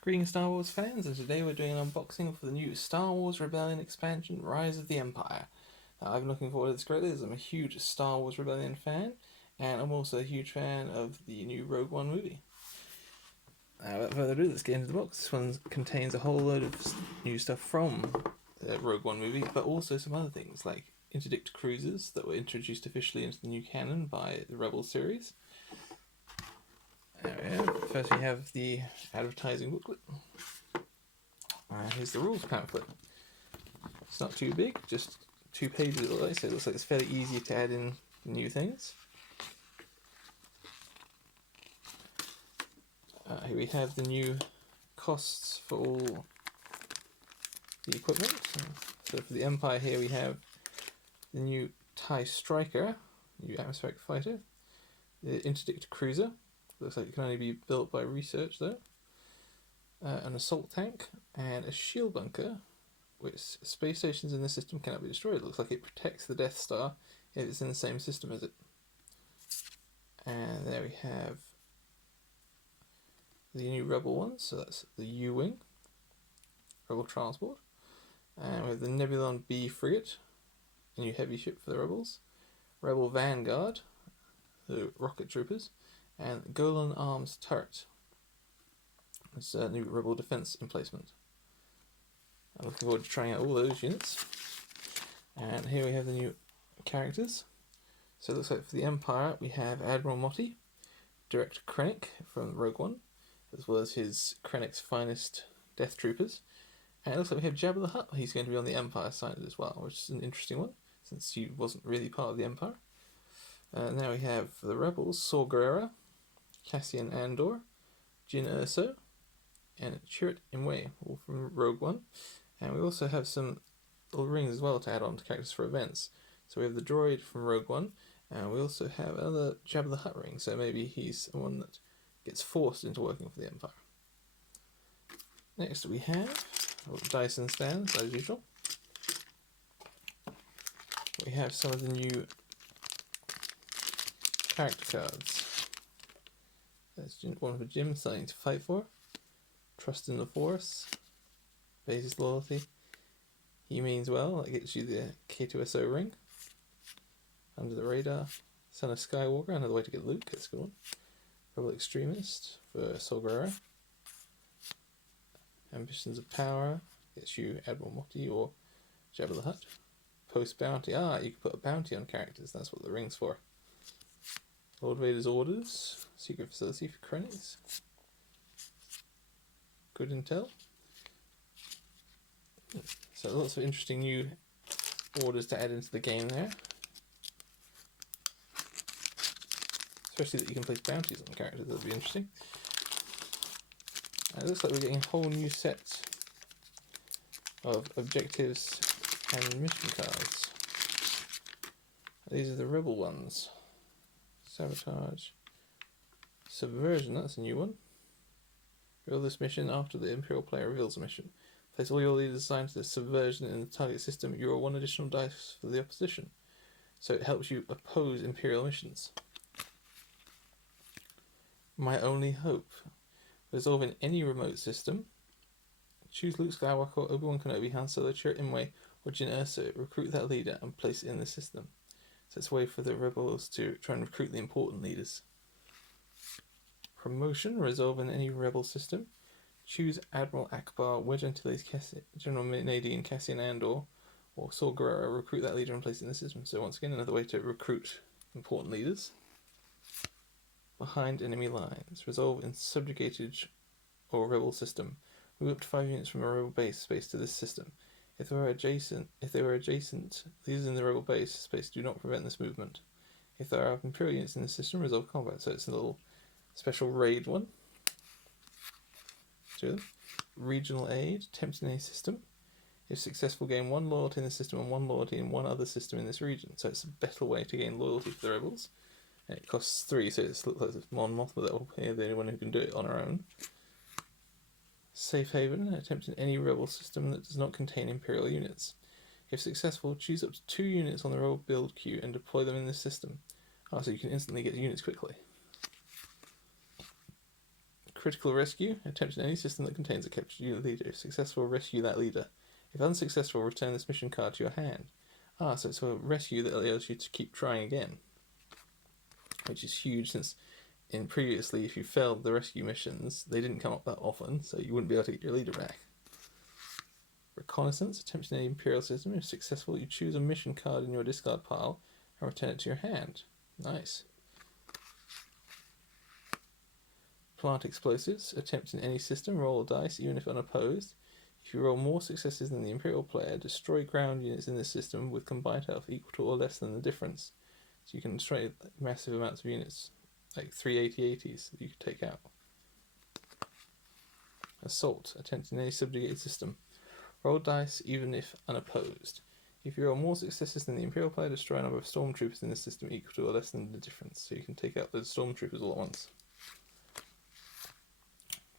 Greetings Star Wars fans, and today we're doing an unboxing for the new Star Wars Rebellion expansion, Rise of the Empire. Now, I've been looking forward to this greatly as I'm a huge Star Wars Rebellion fan, and I'm also a huge fan of the new Rogue One movie. Now, without further ado, let's get into the box. This one contains a whole load of new stuff from the Rogue One movie, but also some other things like Interdictor cruisers that were introduced officially into the new canon by the Rebel series. There we go. First we have the advertising booklet. Here's the rules pamphlet. It's not too big, just 2 pages it looks like it's fairly easy to add in new things. Here we have the new costs for all the equipment. So for the Empire here we have the new TIE Striker, new atmospheric fighter, the Interdictor cruiser, looks like it can only be built by research though, an assault tank, and a shield bunker, which space stations in the system cannot be destroyed. It looks like it protects the Death Star if it's in the same system as it. And there we have the new Rebel ones, so that's the U-Wing, Rebel Transport, and we have the Nebulon B frigate, a new heavy ship for the Rebels, Rebel Vanguard, the rocket troopers, and Golan Arms turret. It's a new Rebel defense emplacement. I'm looking forward to trying out all those units. And here we have the new characters. So it looks like for the Empire we have Admiral Motti, Director Krennic from Rogue One, as well as his Krennic's finest Death Troopers. And it looks like we have Jabba the Hutt. He's going to be on the Empire side as well, which is an interesting one, since he wasn't really part of the Empire. Now we have for the Rebels Saw Gerrera, Cassian Andor, Jyn Erso, and Chirrut Imwe, all from Rogue One. And we also have some little rings as well to add on to characters for events. So we have the droid from Rogue One, and we also have another Jabba the Hutt ring, so maybe he's the one that gets forced into working for the Empire. Next we have Dyson stands, as usual. We have some of the new character cards. There's one for Jim, something to fight for, trust in the Force, basis loyalty, he means well, that gets you the K2SO ring, under the radar, Son of Skywalker, another way to get Luke, that's a good one, Rebel Extremist for Saw Gerrera, Ambitions of Power, gets you Admiral Motti or Jabba the Hutt, Post Bounty, you can put a bounty on characters, that's what the ring's for. Lord Vader's Orders, Secret Facility for Krennic. Good intel. So lots of interesting new orders to add into the game there. Especially that you can place bounties on characters, that'll be interesting. And it looks like we're getting a whole new set of objectives and mission cards. These are the Rebel ones. Sabotage. Subversion, that's a new one. Reveal this mission after the Imperial player reveals a mission. Place all your leaders assigned to the subversion in the target system. You roll 1 additional dice for the opposition. So it helps you oppose Imperial missions. My Only Hope. Resolve in any remote system. Choose Luke Skywalker, Obi-Wan Kenobi, Han Solo, Chirrut Imwe, or Jyn Erso. Recruit that leader and place it in the system. So it's a way for the Rebels to try and recruit the important leaders. Promotion, resolve in any Rebel system. Choose Admiral Akbar, Wedge Antilles, General Nadine, Cassian Andor, or Saw Gerrera, recruit that leader and place it in the system. So once again, another way to recruit important leaders. Behind enemy lines, resolve in subjugated or Rebel system. Move up to 5 units from a Rebel base space to this system. If they were adjacent, leaders in the Rebel base space do not prevent this movement. If there are Imperial units in the system, resolve combat. So it's a little special raid one. 2 of them. Regional aid, attempt in a system. If successful, gain 1 loyalty in the system and 1 loyalty in one other system in this region. So it's a better way to gain loyalty for the Rebels. And it costs 3, so it looks like it's Mon Mothma that will pay the only one who can do it on her own. Safe Haven, attempt in any Rebel system that does not contain Imperial units. If successful, choose up to 2 units on the Rebel build queue and deploy them in this system. So you can instantly get units quickly. Critical rescue. Attempt in any system that contains a captured unit leader. If successful, rescue that leader. If unsuccessful, return this mission card to your hand. So it's a rescue that allows you to keep trying again, which is huge since previously, if you failed the rescue missions, they didn't come up that often, so you wouldn't be able to get your leader back. Reconnaissance. Attempt in the Imperial system. If successful, you choose a mission card in your discard pile and return it to your hand. Nice. Plant explosives. Attempt in any system. Roll a dice, even if unopposed. If you roll more successes than the Imperial player, destroy ground units in the system with combined health equal to or less than the difference. So you can destroy massive amounts of units, like 3 80-80s that you could take out. Assault. Attempt in any subjugated system. Roll dice, even if unopposed. If you roll more successes than the Imperial player, destroy a number of stormtroopers in the system equal to or less than the difference. So you can take out those stormtroopers all at once.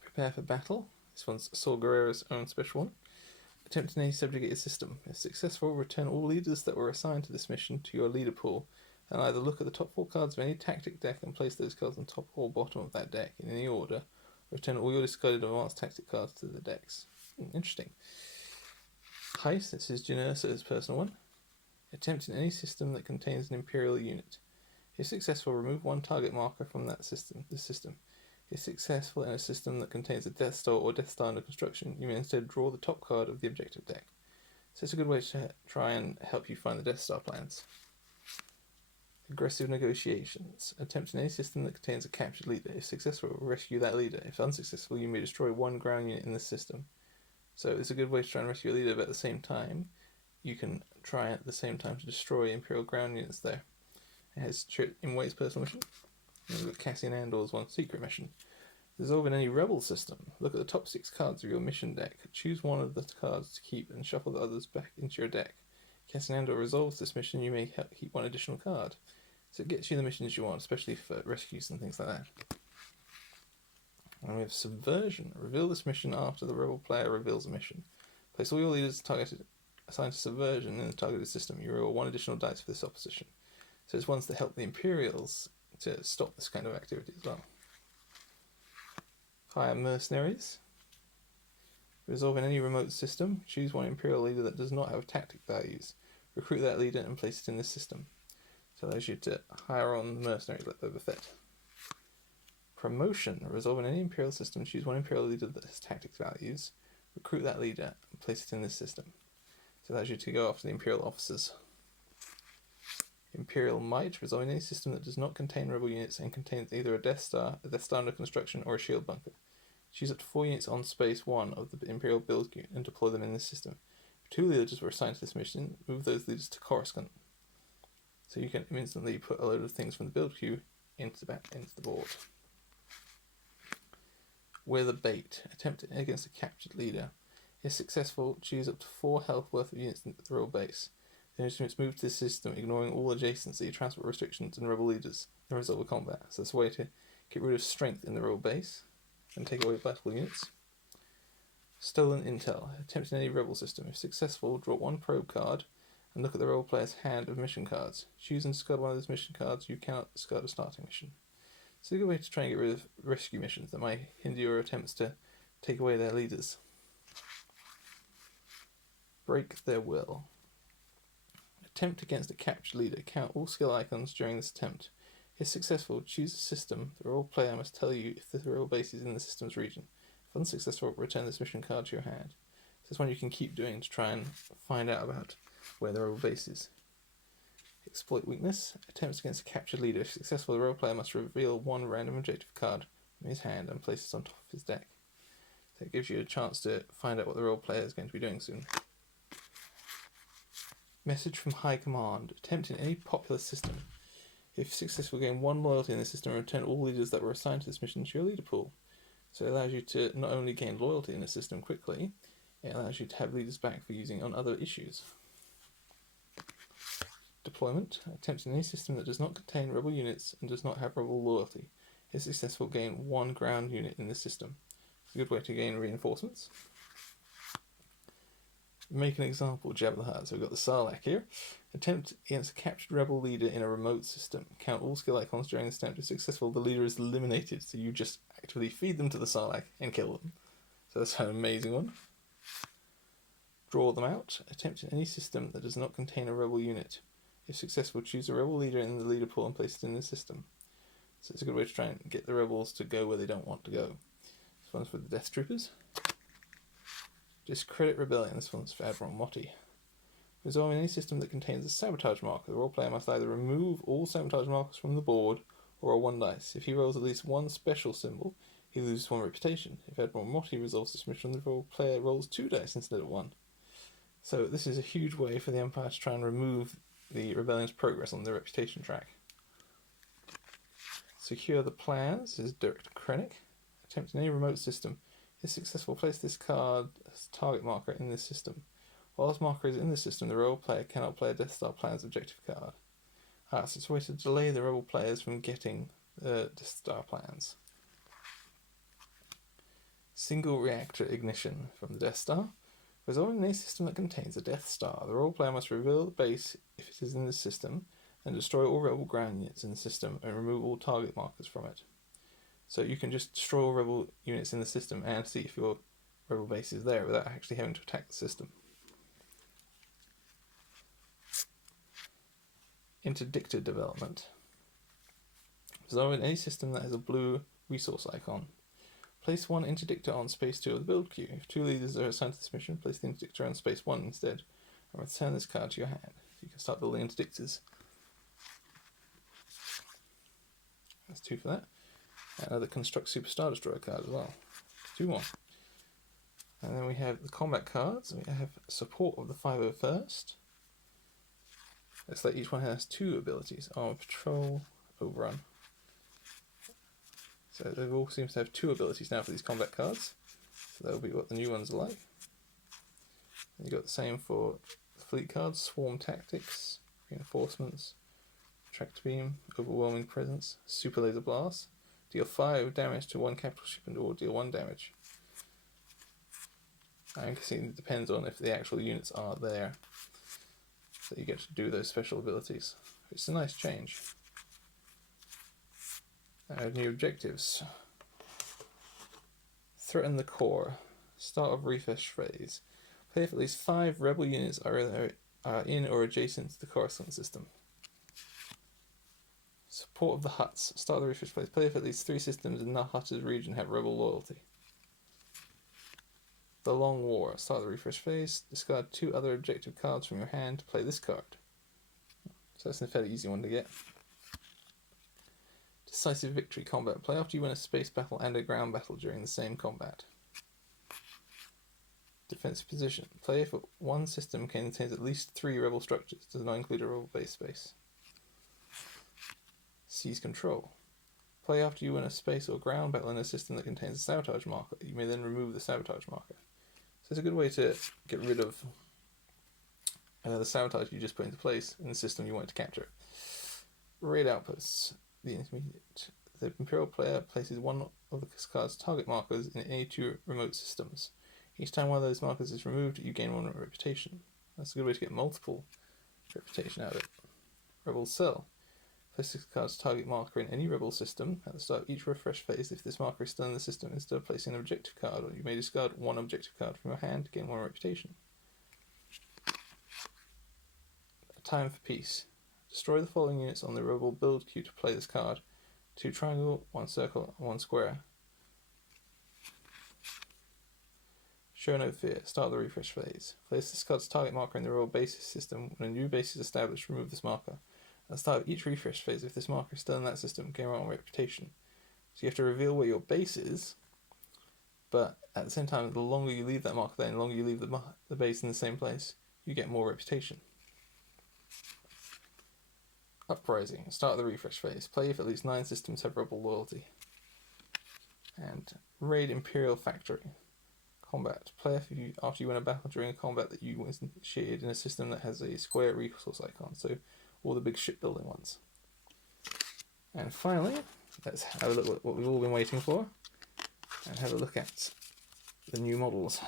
Prepare for battle. This one's Saw Gerrera's own special one. Attempt in any subjugated system. If successful, return all leaders that were assigned to this mission to your leader pool, and either look at the top 4 cards of any tactic deck and place those cards on top or bottom of that deck in any order. Return all your discarded advanced tactic cards to the decks. Interesting. Heist. This is Genersa's personal one. Attempt in any system that contains an Imperial unit. If successful, remove 1 target marker from the system. If successful in a system that contains a Death Star or Death Star under construction, you may instead draw the top card of the objective deck. So it's a good way to try and help you find the Death Star plans. Aggressive negotiations. Attempt in any system that contains a captured leader. If successful, rescue that leader. If unsuccessful, you may destroy 1 ground unit in the system. So it's a good way to try and rescue a leader, but at the same time, you can try at the same time to destroy Imperial ground units there. It has Imway's personal mission. And we've got Cassian Andor's one secret mission. Dissolve in any rebel system. Look at the top 6 cards of your mission deck. Choose one of the cards to keep and shuffle the others back into your deck. Cassian Andor resolves this mission, you may keep 1 additional card. So it gets you the missions you want, especially for rescues and things like that. And we have Subversion. Reveal this mission after the rebel player reveals a mission. Place all your leaders assigned to Subversion in the targeted system. You roll 1 additional dice for this opposition. So it's ones that help the Imperials to stop this kind of activity as well. Hire Mercenaries. Resolve in any remote system. Choose 1 Imperial leader that does not have tactic values. Recruit that leader and place it in this system. So it allows you to hire on mercenaries like Boba Fett. Promotion. Resolve in any Imperial system. Choose 1 Imperial leader that has tactics values. Recruit that leader and place it in this system. So it allows you to go after the Imperial officers. Imperial Might. Resolve in any system that does not contain rebel units and contains either a Death Star under construction, or a shield bunker. Choose up to 4 units on space 1 of the Imperial build queue and deploy them in this system. If 2 leaders were assigned to this mission, move those leaders to Coruscant. So you can instantly put a load of things from the build queue into the board. We're the Bait. Attempt against a captured leader. If successful, choose up to 4 health worth of units at the rebel base. The instruments move to this system, ignoring all adjacency, transport restrictions, and rebel leaders, and resolve the combat. So it's a way to get rid of strength in the rebel base and take away vital units. Stolen Intel. Attempt in any rebel system. If successful, draw 1 probe card and look at the rebel player's hand of mission cards. Choose and discard 1 of those mission cards. You cannot discard a starting mission. So a good way to try and get rid of rescue missions that might hinder your attempts to take away their leaders. Break their will. Attempt against a captured leader. Count all skill icons during this attempt. If successful, choose a system. The rebel player must tell you if the rebel base is in the system's region. If unsuccessful, return this mission card to your hand. So it's one you can keep doing to try and find out about where the rebel base is. Exploit weakness. Attempts against a captured leader. If successful, the rebel player must reveal 1 random objective card from his hand and place it on top of his deck. So it gives you a chance to find out what the rebel player is going to be doing soon. Message from High Command. Attempt in any popular system. If successful, gain 1 loyalty in the system and return all leaders that were assigned to this mission to your leader pool. So it allows you to not only gain loyalty in the system quickly, it allows you to have leaders back for using on other issues. Deployment. Attempt in any system that does not contain rebel units and does not have rebel loyalty. If successful, gain 1 ground unit in this system. It's a good way to gain reinforcements. Make an example, Jabba the Hutt. So we've got the Sarlacc here. Attempt against a captured rebel leader in a remote system. Count all skill icons during this attempt. If successful, the leader is eliminated. So you just actively feed them to the Sarlacc and kill them. So that's an amazing one. Draw them out. Attempt in any system that does not contain a rebel unit. If successful, choose a rebel leader in the leader pool and place it in the system. So it's a good way to try and get the rebels to go where they don't want to go. This one's for the Death Troopers. Discredit Rebellion. This one's for Admiral Motti. Resolve any system that contains a sabotage marker. The role player must either remove all sabotage markers from the board or roll 1 dice. If he rolls at least 1 special symbol, he loses 1 reputation. If Admiral Motti resolves this mission, the role player rolls 2 dice instead of 1. So this is a huge way for the Empire to try and remove the Rebellion's progress on the reputation track. Secure the plans is Director Krennic. Attempt in any remote system. If successful, place this card as target marker in this system. While this marker is in the system, the rebel player cannot play a Death Star Plans objective card. So it's a way to delay the rebel players from getting the Death Star Plans. Single reactor ignition from the Death Star. Resolving any system that contains a Death Star, the role player must reveal the base if it is in the system, and destroy all rebel ground units in the system and remove all target markers from it. So you can just destroy all rebel units in the system and see if your rebel base is there without actually having to attack the system. Interdictor development. Resolving any system that has a blue resource icon. Place 1 Interdictor on space 2 of the build queue. If 2 leaders are assigned to this mission, place the Interdictor on space 1 instead, and return this card to your hand. You can start building Interdictors. That's 2 for that. Another Construct Super Star Destroyer card as well. 2 more. And then we have the combat cards. We have Support of the 501st. It's like each one has 2 abilities. Armor Patrol, Overrun. So they all seem to have 2 abilities now for these combat cards. So that'll be what the new ones are like. And you've got the same for the fleet cards, Swarm Tactics, Reinforcements, Tracked Beam, Overwhelming Presence, Super Laser Blast. Deal 5 damage to 1 capital ship and or deal 1 damage. I'm guessing it depends on if the actual units are there that you get to do those special abilities. It's a nice change. New objectives. Threaten the core. Start of refresh phase. Play if at least 5 rebel units are in or adjacent to the Coruscant system. Support of the Hutts. Start of the refresh phase. Play if at least 3 systems in the Hutters region have rebel loyalty. The Long War. Start of the refresh phase. Discard 2 other objective cards from your hand to play this card. So that's a fairly easy one to get. Decisive Victory combat. Play after you win a space battle and a ground battle during the same combat. Defensive position. Play if one system contains at least 3 rebel structures, does not include a rebel base space. Seize control. Play after you win a space or ground battle in a system that contains a sabotage marker. You may then remove the sabotage marker. So it's a good way to get rid of the sabotage you just put into place in the system you want to capture. Raid outposts. The Imperial player places 1 of the card's target markers in any 2 remote systems. Each time one of those markers is removed, you gain 1 reputation. That's a good way to get multiple reputation out of it. Rebel Cell. Place this card's target marker in any rebel system at the start of each refresh phase. If this marker is still in the system, instead of placing an objective card, or you may discard 1 objective card from your hand to gain 1 reputation. Time for Peace. Destroy the following units on the rebel build queue to play this card. 2 triangle, 1 circle, and 1 square. Show no fear. Start the refresh phase. Place this card's target marker in the rebel basis system. When a new base is established, remove this marker. At the start of each refresh phase, if this marker is still in that system, gain 1 reputation. So you have to reveal where your base is, but at the same time, the longer you leave that marker there, and the longer you leave the base in the same place, you get more reputation. Uprising. Start the refresh phase. Play if at least 9 systems have rebel loyalty. And Raid Imperial Factory. Combat. Play after you win a battle during a combat that you initiated in a system that has a square resource icon. So all the big shipbuilding ones. And finally, let's have a look at what we've all been waiting for and have a look at the new models.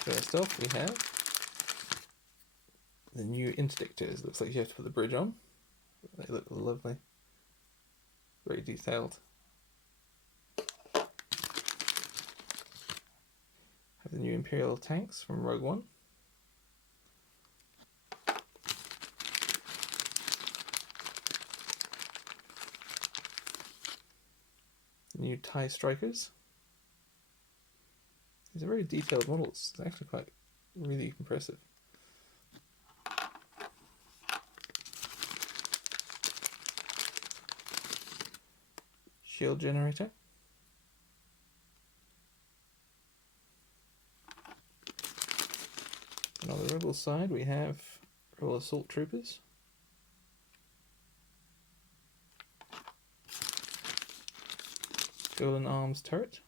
First off, we have the new Interdictors. Looks like you have to put the bridge on. They look lovely. Very detailed. Have the new Imperial tanks from Rogue One. The new TIE Strikers. These are very detailed models. It's actually quite really impressive. Shield generator. And on the Rebel side we have Rebel Assault Troopers. Golden Arms turret.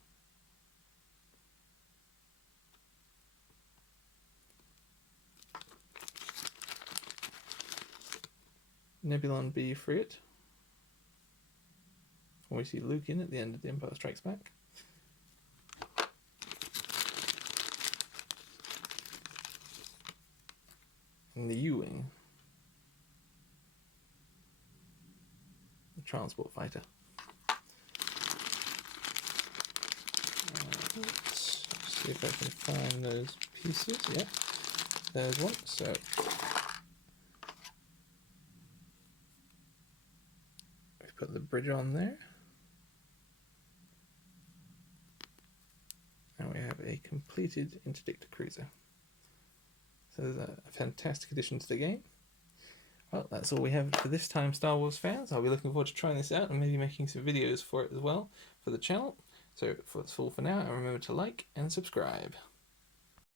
Nebulon B frigate. We see Luke in at the end of The Empire Strikes Back. And the U-Wing. The transport fighter. Let's see if I can find those pieces. Yeah, there's one. So we've put the bridge on there. And we have a completed Interdictor cruiser. So there's a fantastic addition to the game. Well, that's all we have for this time, Star Wars fans. I'll be looking forward to trying this out and maybe making some videos for it as well for the channel. So that's all for now, and remember to like and subscribe.